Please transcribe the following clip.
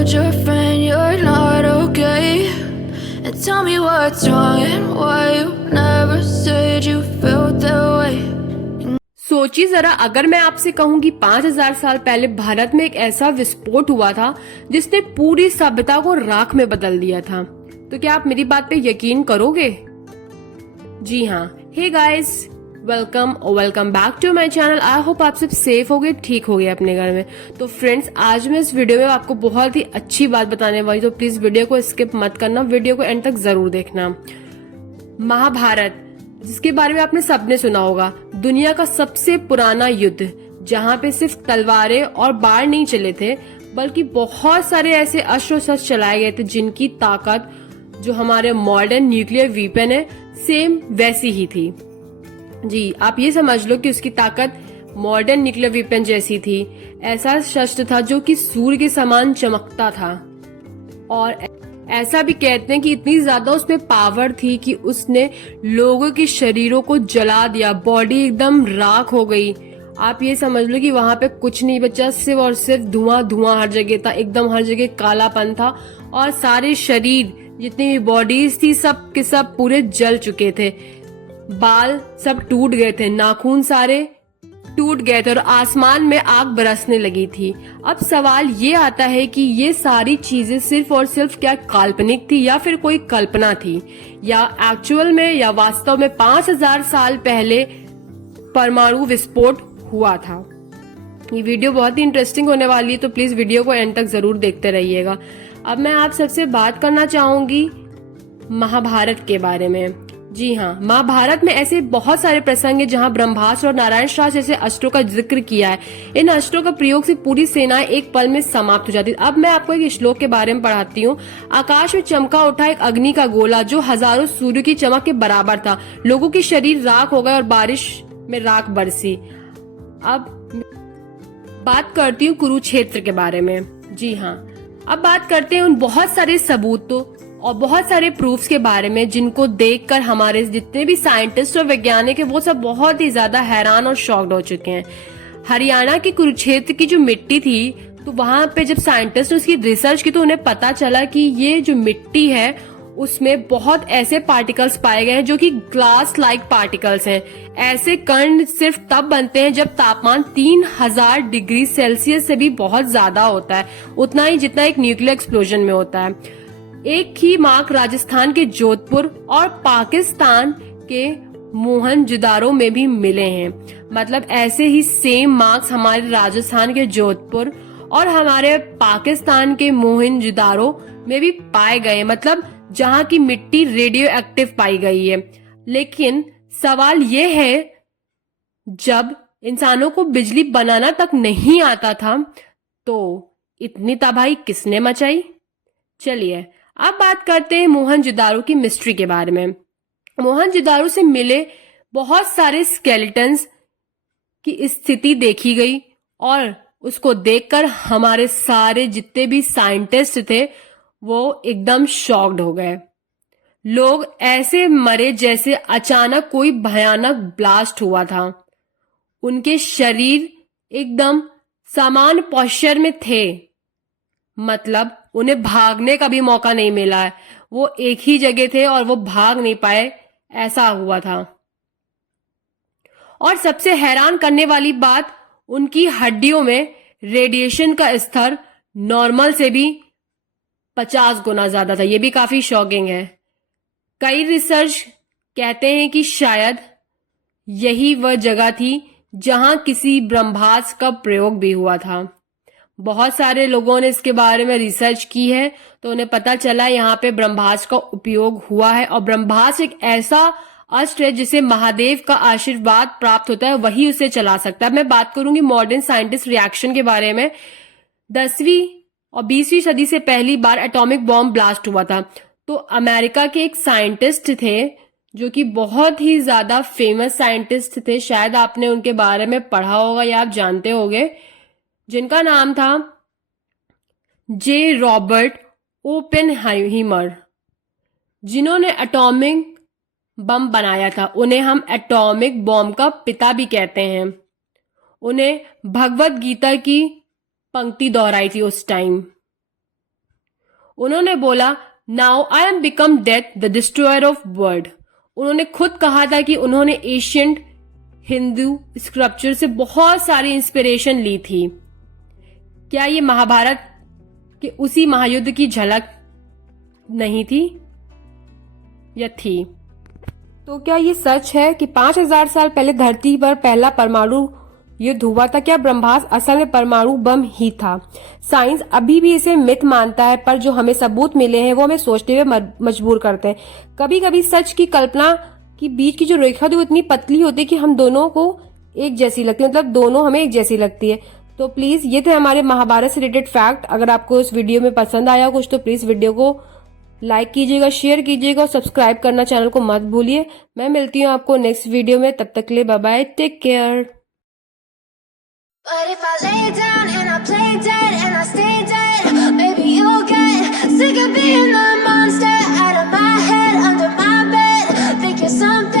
told your friend you're not okay, and tell me what's wrong and why you never said you felt that way. सोचिए जरा, अगर मैं आपसे कहूं कि 5000 साल पहले भारत में एक ऐसा विस्फोट हुआ था जिसने पूरी सभ्यता को राख में बदल दिया था, तो क्या आप मेरी बात पे यकीन करोगे? जी हाँ। Hey guys, welcome back to my channel. I hope आप सब सेफ हो गए, ठीक हो गए अपने घर में। तो फ्रेंड्स, आज मैं इस वीडियो में आपको बहुत ही अच्छी बात बताने वाली, तो प्लीज वीडियो को स्किप मत करना, वीडियो को एंड तक जरूर देखना। महाभारत, जिसके बारे में आपने सबने सुना होगा, दुनिया का सबसे पुराना युद्ध, जहाँ पे सिर्फ तलवारें और बाण नहीं चले थे, बल्कि बहुत सारे ऐसे अस्त्र शस्त्र चलाए गए थे जिनकी ताकत जो हमारे मॉडर्न न्यूक्लियर वीपन है, सेम वैसी ही थी। जी, आप ये समझ लो कि उसकी ताकत मॉडर्न न्यूक्लियर वेपन जैसी थी। ऐसा शस्त्र था जो कि सूर्य के समान चमकता था, और ऐसा भी कहते हैं कि इतनी ज्यादा उसमें पावर थी कि उसने लोगों के शरीरों को जला दिया, बॉडी एकदम राख हो गई। आप ये समझ लो कि वहां पे कुछ नहीं बचा, सिर्फ और सिर्फ धुआं धुआं हर जगह था, एकदम हर जगह कालापन था, और सारे शरीर जितनी भी बॉडीज थी सब के सब पूरे जल चुके थे। बाल सब टूट गए थे, नाखून सारे टूट गए थे, और आसमान में आग बरसने लगी थी। अब सवाल ये आता है कि ये सारी चीजें सिर्फ और सिर्फ क्या काल्पनिक थी, या फिर कोई कल्पना थी, या एक्चुअल में या वास्तव में 5000 साल पहले परमाणु विस्फोट हुआ था। ये वीडियो बहुत ही इंटरेस्टिंग होने वाली है, तो प्लीज वीडियो को एंड तक जरूर देखते रहिएगा। अब मैं आप सबसे बात करना चाहूंगी महाभारत के बारे में। जी हाँ, महाभारत में ऐसे बहुत सारे प्रसंग हैं जहाँ ब्रह्मास्त्र और नारायण शास्त्र जैसे अस्त्रों का जिक्र किया है। इन अस्त्रों का प्रयोग से पूरी सेनाएं एक पल में समाप्त हो जाती। अब मैं आपको एक श्लोक के बारे में पढ़ाती हूँ। आकाश में चमका उठा एक अग्नि का गोला जो हजारों सूर्य की चमक के बराबर था। लोगों के शरीर राख हो गए और बारिश में राख बरसी। अब बात करती हूँ कुरुक्षेत्र के बारे में। जी हाँ, अब बात करते हैं उन बहुत सारे सबूतों और बहुत सारे प्रूफ्स के बारे में जिनको देखकर हमारे जितने भी साइंटिस्ट और वैज्ञानिक हैं वो सब बहुत ही ज्यादा हैरान और शॉक्ड हो चुके हैं। हरियाणा के कुरुक्षेत्र की जो मिट्टी थी, तो वहां पे जब साइंटिस्ट ने उसकी रिसर्च की तो उन्हें पता चला कि ये जो मिट्टी है उसमें बहुत ऐसे पार्टिकल्स पाए गए हैं जो कि ग्लास लाइक पार्टिकल्स हैं। ऐसे कण सिर्फ तब बनते हैं जब तापमान 3000 डिग्री सेल्सियस से भी बहुत ज्यादा होता है, उतना ही जितना एक न्यूक्लियर एक्सप्लोजन में होता है। एक ही मार्क राजस्थान के जोधपुर और पाकिस्तान के मोहनजोदारो में भी मिले हैं। मतलब ऐसे ही सेम मार्क्स हमारे राजस्थान के जोधपुर और हमारे पाकिस्तान के मोहनजोदारो में भी पाए गए, मतलब जहां की मिट्टी रेडियो एक्टिव पाई गई है। लेकिन सवाल ये है, जब इंसानों को बिजली बनाना तक नहीं आता था तो इतनी तबाही किसने मचाई? चलिए अब बात करते हैं मोहनजोदारो की मिस्ट्री के बारे में। मोहनजोदारो से मिले बहुत सारे स्केलेटन्स की स्थिति देखी गई, और उसको देखकर हमारे सारे जितने भी साइंटिस्ट थे वो एकदम शॉक्ड हो गए। लोग ऐसे मरे जैसे अचानक कोई भयानक ब्लास्ट हुआ था। उनके शरीर एकदम समान पोस्चर में थे, मतलब उन्हें भागने का भी मौका नहीं मिला है। वो एक ही जगह थे और वो भाग नहीं पाए, ऐसा हुआ था। और सबसे हैरान करने वाली बात, उनकी हड्डियों में रेडिएशन का स्तर नॉर्मल से भी 50 गुना ज्यादा था। ये भी काफी शॉकिंग है। कई रिसर्च कहते हैं कि शायद यही वह जगह थी जहां किसी ब्रह्मास्त्र का प्रयोग भी हुआ था। बहुत सारे लोगों ने इसके बारे में रिसर्च की है, तो उन्हें पता चला यहाँ पे ब्रह्मास्त्र का उपयोग हुआ है। और ब्रह्मास्त्र एक ऐसा अस्त्र है जिसे महादेव का आशीर्वाद प्राप्त होता है, वही उसे चला सकता है। मैं बात करूंगी मॉडर्न साइंटिस्ट रिएक्शन के बारे में। 10वीं और 20वीं सदी से पहली बार एटॉमिक बॉम्ब ब्लास्ट हुआ था। तो अमेरिका के एक साइंटिस्ट थे जो कि बहुत ही ज्यादा फेमस साइंटिस्ट थे, शायद आपने उनके बारे में पढ़ा होगा या आप जानते होंगे, जिनका नाम था जे रॉबर्ट ओपेनहाइमर, जिन्होंने एटॉमिक बम बनाया था। उन्हें हम एटॉमिक बॉम्ब का पिता भी कहते हैं। उन्हें भगवत गीता की पंक्ति दोहराई थी उस टाइम। उन्होंने बोला, now I am become death the destroyer of world. उन्होंने खुद कहा था कि उन्होंने एशियंट हिंदू स्क्रिप्चर से बहुत सारी इंस्पिरेशन ली थी। क्या ये महाभारत के उसी महायुद्ध की झलक नहीं थी या थी? तो क्या ये सच है कि 5000 साल पहले धरती पर पहला परमाणु युद्ध हुआ था? क्या ब्रह्मास्त्र असल में परमाणु बम ही था? साइंस अभी भी इसे मिथ मानता है, पर जो हमें सबूत मिले हैं वो हमें सोचने में मजबूर करते हैं। कभी कभी सच की कल्पना की बीच की जो रेखा थी वो इतनी पतली होती है कि हम दोनों को एक जैसी लगती है, मतलब दोनों हमें एक जैसी लगती है। तो प्लीज ये थे हमारे महाभारत से रिलेटेड फैक्ट। अगर आपको इस वीडियो में पसंद आया कुछ तो प्लीज वीडियो को लाइक कीजिएगा, शेयर कीजिएगा और सब्सक्राइब करना चैनल को मत भूलिए। मैं मिलती हूँ आपको नेक्स्ट वीडियो में, तब तक के लिए bye bye, take care. But if I lay down and I play dead and I stay dead, maybe you'll get sick of being the monster out of my head, under my bed. Think you're something